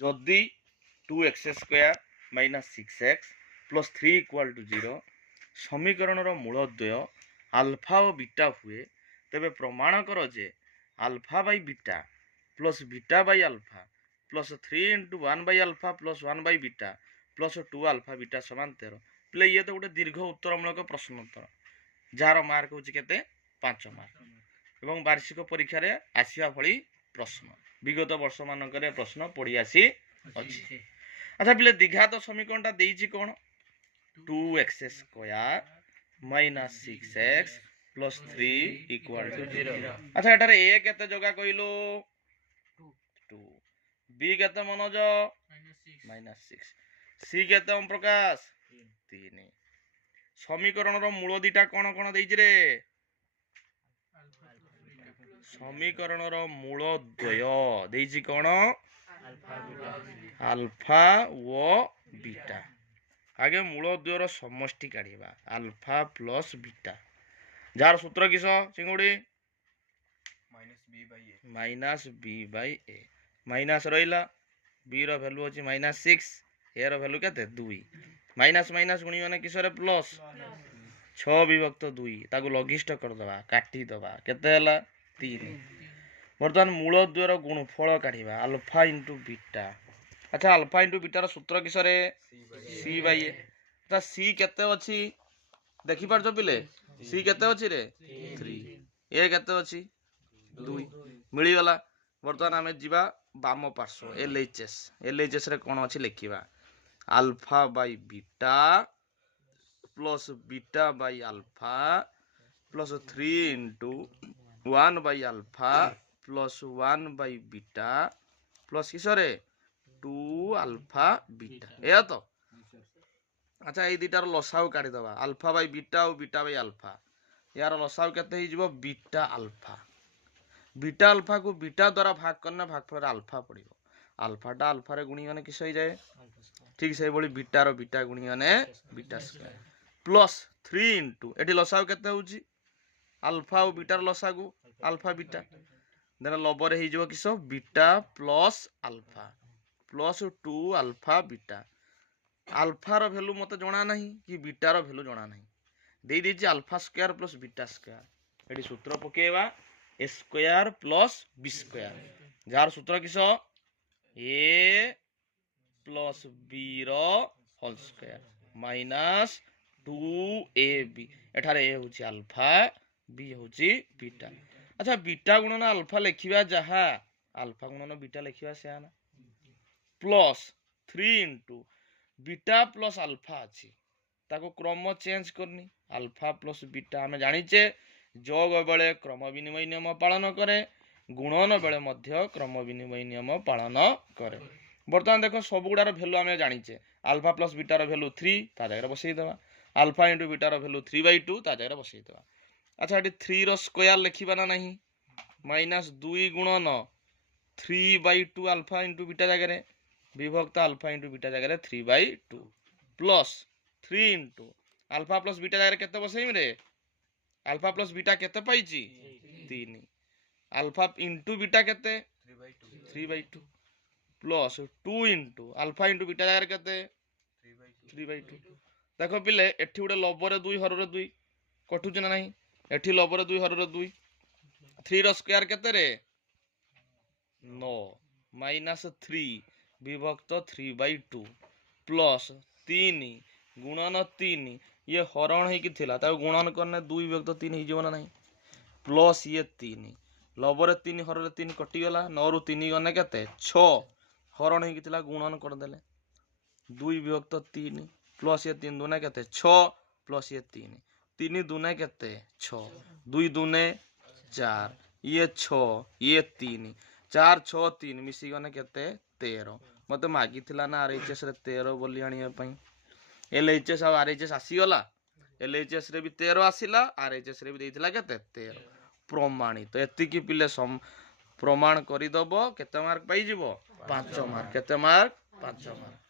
जदि 2x² minus 6x plus 3 equal to 0 समीकरण मूलद्वय alpha और बीटा हुए तेबे प्रमाण कर जे alpha by beta plus beta by alpha plus 3 into 1 by alpha plus 1 by beta plus 2 alpha beta समान 13 प्ले ये तो गोटे दीर्घ उत्तरमूलक प्रश्नोत्तर जार मार्क होची केते 5 मार्क एवं वार्षिक परीक्षा रे आसीबा भली प्रश्न विगत वर्ष मानकरे प्रश्न पड़ी आसी अछि। अच्छा पिले द्विघात समीकरणटा देइछि कोन 2x² minus 6x plus 3 equal to 0। अच्छा एटारे a केते जगह कहिलो 2 b केते मनोज माइनस 6 c केते ओम प्रकाश 3 समीकरण रो मूल दिटा कोन कोन देइछि रे समीकरण रो मूल द्वय देइछि कोन अल्फा व बीटा आगे मूल द्वयर समष्टि काढिबा अल्फा प्लस बीटा जार सूत्र किस चिंगुडी minus B by A minus रहिला बी रो वैल्यू अछि माइनस 6 ए रो वैल्यू केते 2 माइनस माइनस गुणी माने किसरे प्लस 6 विभक्त 2 ताको लघिष्ठ कर दबा काटी दबा केते हला 3 वर्तमान मूल द्वयर गुणफल काढिबा अल्फा इंटू बीटा। अच्छा अल्फा इंटू बीटा रो सूत्र किसरे सी बाई ए ता सी केते अछि देखि पारछो पिले सी केते अछि रे 3 ए केते अछि 2 मिली गला। वर्तमान आमे जिबा बाम पार्श्व एलएचएस रे कोन अछि लिखिबा alpha by beta plus beta by alpha plus 3 into 1 by alpha plus 1 by beta plus किसरे 2 अल्फा बीटा ए तो। अच्छा ए दिटार लसाउ काढी दबा अल्फा बाई बीटा और बीटा बाई अल्फा यार लसाउ केते हि जिवो बीटा अल्फा को बीटा द्वारा भाग करना भागफल अल्फा पड़िबो अल्फाटा अल्फा रे गुणी माने किस हो जाए ठीक से बोली बीटा रो बीटा गुणी माने बीटा स्क्वायर प्लस 3 इंटू एटी लसाउ केते होउची अल्फा और बीटा रो लसागु अल्फा बीटा देन लबरे हि जिवो किस beta plus alpha plus 2 alpha beta alpha रो वैल्यू मते जणा नाही कि बीटा रो वैल्यू जणा नाही देई देछि alpha square plus beta square एटी सूत्र पकेवा A square plus B square जार सूत्र किस ए प्लस बी रो होल स्क्वायर माइनस 2ab एठारे ए होची अल्फा बी होची बीटा। अच्छा बीटा गुणन अल्फा लिखिबा जहा अल्फा गुणन बीटा लिखिबा से ना plus 3 into beta plus alpha अछि ताको क्रम चेंज करनी अल्फा प्लस बीटा हमें जानिचे जोग बेले क्रम विनिमय नियम पालन करे गुणन बेले मध्य क्रम विनिमय नियम पालन करे। बर्तमान देखो सब गुडार वैल्यू आमे जानिचे अल्फा प्लस बीटा रो वैल्यू 3 ता जगह बसई दबा अल्फा इंटू बीटा रो वैल्यू 3/2 ता जगह बसई दबा। अच्छा एटी 3 रो स्क्वायर लिखिबा ना नहीं माइनस 2 गुणन 3/2 अल्फा इंटू बीटा जगह विभक्त अल्फा इंटू बीटा जगह 3/2 plus 3 into alpha plus beta जगह केते बसईम रे अल्फा प्लस बीटा केते पाइची 3 अल्फा इंटू बीटा केते 3/2 plus 2 into alpha into beta जगह केते 3/2 देखो पिले एठी उडे लबरे 2 हररे 2 कटुच ना नहीं एठी लबरे 2 हररे 2 3 रो स्क्वायर केते रे 9 माइनस 3 विभक्त 3/2 प्लस 3 गुणन 3 ये हरण है कि थिला ता गुणन करने 2 विभक्त 3 ही जीवन नहीं प्लस ये 3 लबरे 3 हररे 3 कटि गला 9 रु 3 गने केते 6 हरण है कि थिला गुणन कर देले 2 विभक्त 3 प्लस ये 3 दुने केते 6 प्लस ये 3 दुने केते 6 2 दुने 4 ये 6 ये 3 4 6 3 मिसी गने केते 13 मते मागी थिला ना आरएचएस रे 13 बोली आनिया पई एलएचएस और आरएचएस आसी गला एलएचएस रे भी 13 आसिला आरएचएस रे भी देइथिला केते 13 प्रमाणित एति की पिले प्रमाण करि दबो केते मार्क पाई जिवो 5 मार्क केते मार्क 5 मार्क।